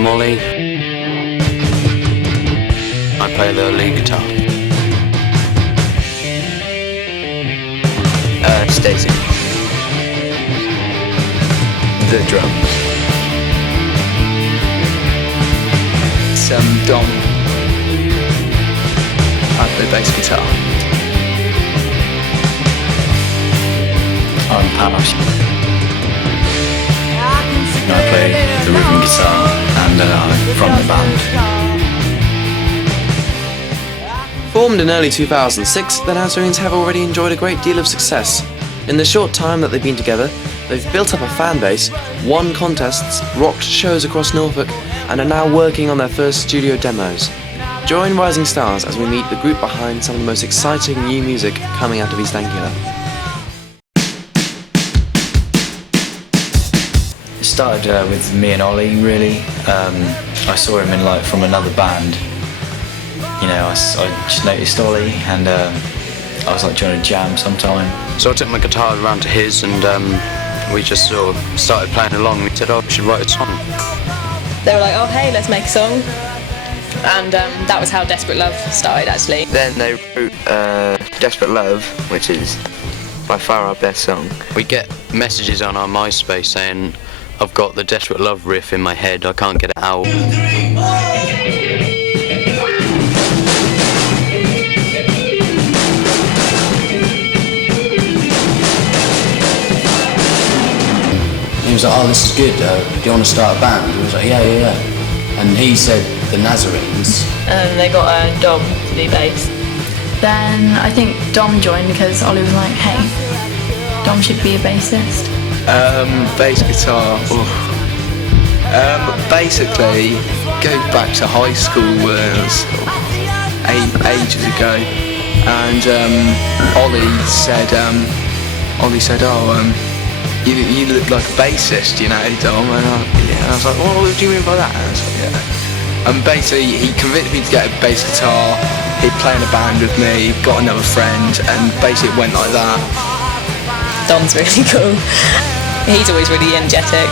I'm Ollie. I play the lead guitar. Stacey. The drums. Dom. I play bass guitar. I'm Panos. I play the rhythm guitar and I'm from the band. Formed in early 2006, the Nazarenes have already enjoyed a great deal of success. In the short time that they've been together, they've built up a fan base, won contests, rocked shows across Norfolk, and are now working on their first studio demos. Join Rising Stars as we meet the group behind some of the most exciting new music coming out of East Anglia. It started with me and Ollie, really. I saw him in from another band. You know, I just noticed Ollie and I was trying to jam sometime. So I took my guitar around to his and we just sort of started playing along. We said, oh, we should write a song. They were like, oh hey, let's make a song. And that was how Desperate Love started, actually. Then they wrote Desperate Love, which is by far our best song. We get messages on our MySpace saying, I've got the Desperate Love riff in my head, I can't get it out. He was like, oh, this is good, do you want to start a band? He was like, yeah. And he said, the Nazarenes. And they got Dom to do bass. Then I think Dom joined because Ollie was like, hey, Dom should be a bassist. Bass guitar. Basically, goes back to high school, ages ago. And Ollie said, oh, you look like a bassist, you know, Dom. And I was like, well, what do you mean by that? And I was like, yeah. And basically, he convinced me to get a bass guitar. He'd play in a band with me, got another friend, and basically it went like that. Dom's really cool. He's always really energetic.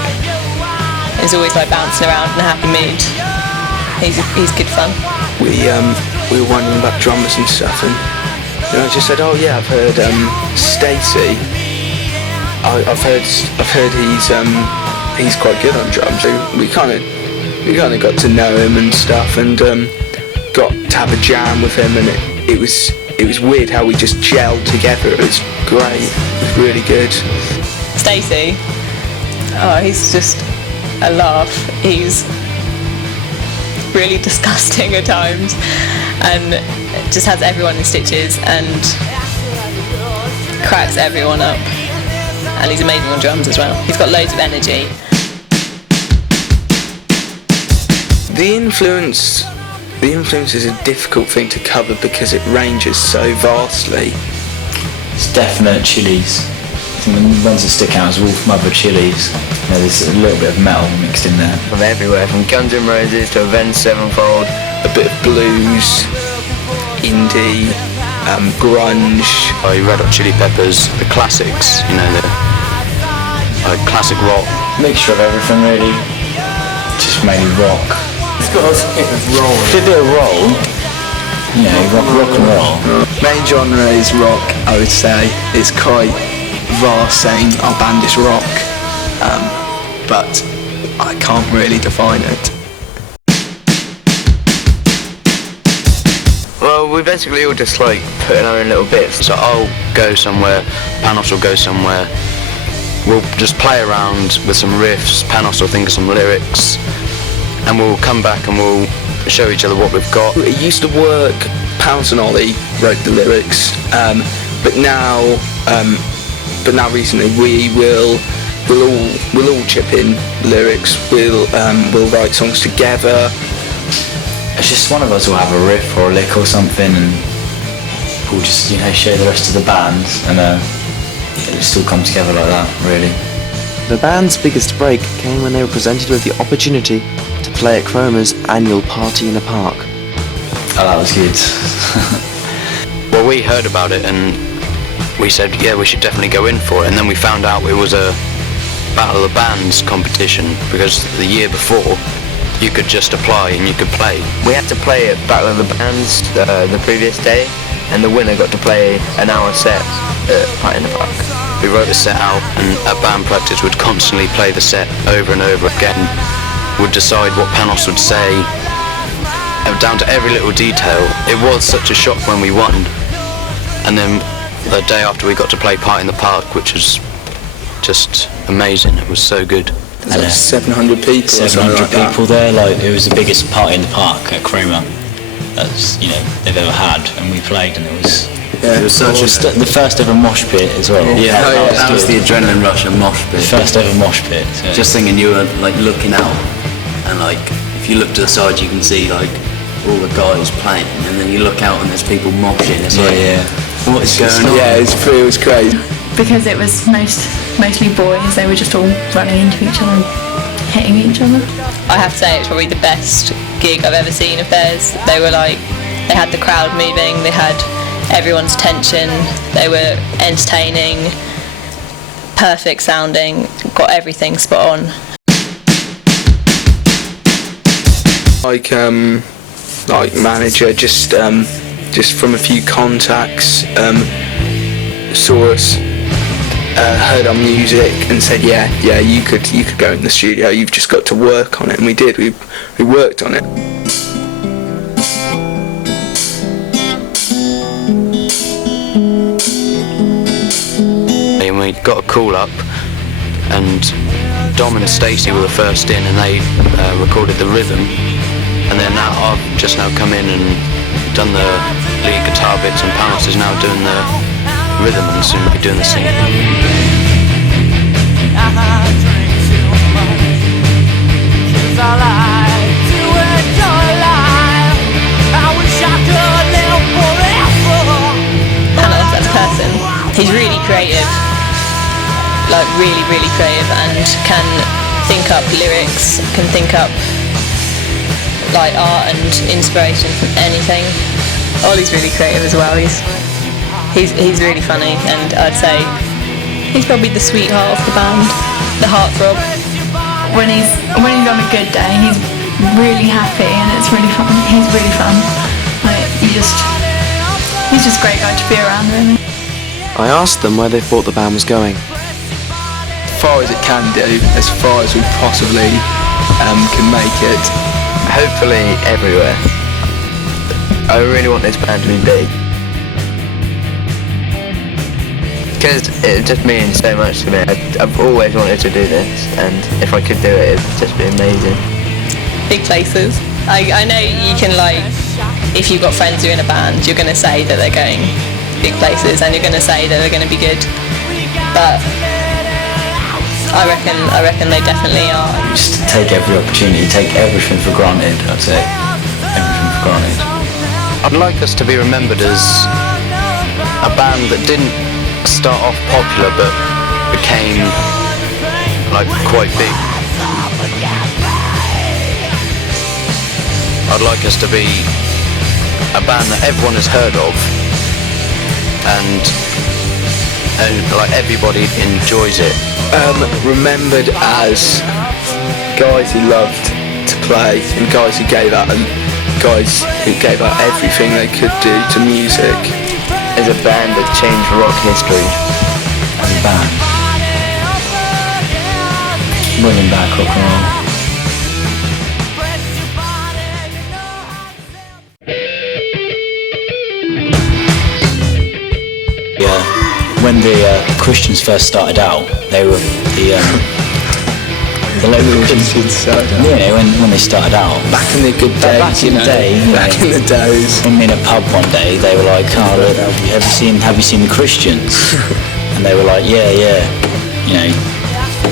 He's always bouncing around in a happy mood. He's good fun. We were wondering about drummers and stuff, and I just said, oh yeah, I've heard Stacey. I've heard he's quite good on drums. So we kind of got to know him and stuff, and got to have a jam with him, and it was weird how we just gelled together. It was great. It was really good. Stacey, oh, he's just a laugh. He's really disgusting at times, and just has everyone in stitches and cracks everyone up. And he's amazing on drums as well. He's got loads of energy. The influence is a difficult thing to cover because it ranges so vastly. It's definite Chili's. I think the ones that stick out is Wolf Mother Chili's. You know, there's a little bit of metal mixed in there. From everywhere, from Guns N' Roses to Avenged Sevenfold, a bit of blues, indie, grunge. Red Hot Chili Peppers, the classics, you know, the classic rock. Mixture of everything really, just mainly rock. It's got a bit of roll. A bit of roll, you know, rock and roll. Main genre is rock, I would say. It's quite vast saying our band is rock, but I can't really define it. Well, we basically all just put in our own little bits. So I'll go somewhere, Panos will go somewhere. We'll just play around with some riffs, Panos will think of some lyrics, and we'll come back and we'll show each other what we've got. It used to work, Panos and Ollie wrote the lyrics, but now recently we'll all chip in lyrics, we'll write songs together. It's just one of us will have a riff or a lick or something, and we'll just, you know, show the rest of the band, and it'll still come together like that, really. The band's biggest break came when they were presented with the opportunity to play at Cromer's annual Party in a Park. Oh, that was good. Well, we heard about it and we said, yeah, we should definitely go in for it, and then we found out it was a Battle of the Bands competition, because the year before you could just apply and you could play. We had to play at Battle of the Bands the previous day, and the winner got to play an hour set at Party in the Park. We wrote the set out, and at band practice we'd constantly play the set over and over again. We'd decide what Panos would say, down to every little detail. It was such a shock when we won, and then the day after we got to play Party in the Park, which was just amazing. It was so good. There's like 700 people. 700 people there. Like, it was the biggest party in the park at Cromer that's they've ever had, and we played, and it was such the first ever mosh pit as well. Yeah, that was the adrenaline rush and mosh pit. First ever mosh pit. So. Just thinking, you were like looking out, and like if you look to the side, you can see like all the guys playing, and then you look out and there's people moshing. It's what is going on? Yeah, it was great. Because it was mostly boys, they were just all running into each other and hitting each other. I have to say it's probably the best gig I've ever seen of theirs. They had the crowd moving, they had everyone's attention, they were entertaining, perfect sounding, got everything spot on. Like manager, just from a few contacts, saw us, heard our music and said, yeah, you could go in the studio, you've just got to work on it, and we did, we worked on it. And we got a call up, and Dom and Stacey were the first in, and they recorded the rhythm, and then I've just now come in and done the lead guitar bits, and Panos is now doing the rhythm and soon will be doing the singing. Panos as a person, he's really creative, like really, really creative, and can think up lyrics, can think up like art and inspiration from anything. Ollie's really creative as well. He's really funny, and I'd say he's probably the sweetheart of the band, the heartthrob. When he's on a good day, he's really happy, and it's really fun. He's really fun. Like, he's just a great guy to be around, really. I asked them where they thought the band was going. As far as it can do, as far as we possibly can make it. Hopefully everywhere. I really want this band to be big, because it just means so much to me. I've always wanted to do this, and if I could do it, it would just be amazing. Big places. I know you can, like, if you've got friends who are in a band, you're going to say that they're going big places, and you're going to say that they're going to be good, but I reckon they definitely are. Just take every opportunity, take everything for granted, I'd say. Everything for granted. I'd like us to be remembered as a band that didn't start off popular but became like quite big. I'd like us to be a band that everyone has heard of, and like everybody enjoys it. Remembered as guys who loved to play, and guys who gave out everything they could do to music. As a band that changed rock history. As a band. Bringing back rock and roll. Yeah, when the Christians first started out, they were the local Christians. When they started out. Back in the good days. Back in the day. Back in the days. When we in a pub one day, they were like, "Oh, look, have you seen the Christians?" And they were like, "Yeah,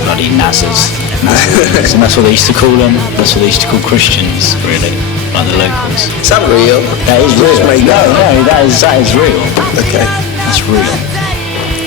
bloody Nazarenes." And that's what they used to call them. That's what they used to call Christians, really, like the locals. Is that real? That is real. No, that is real. Okay. That's real.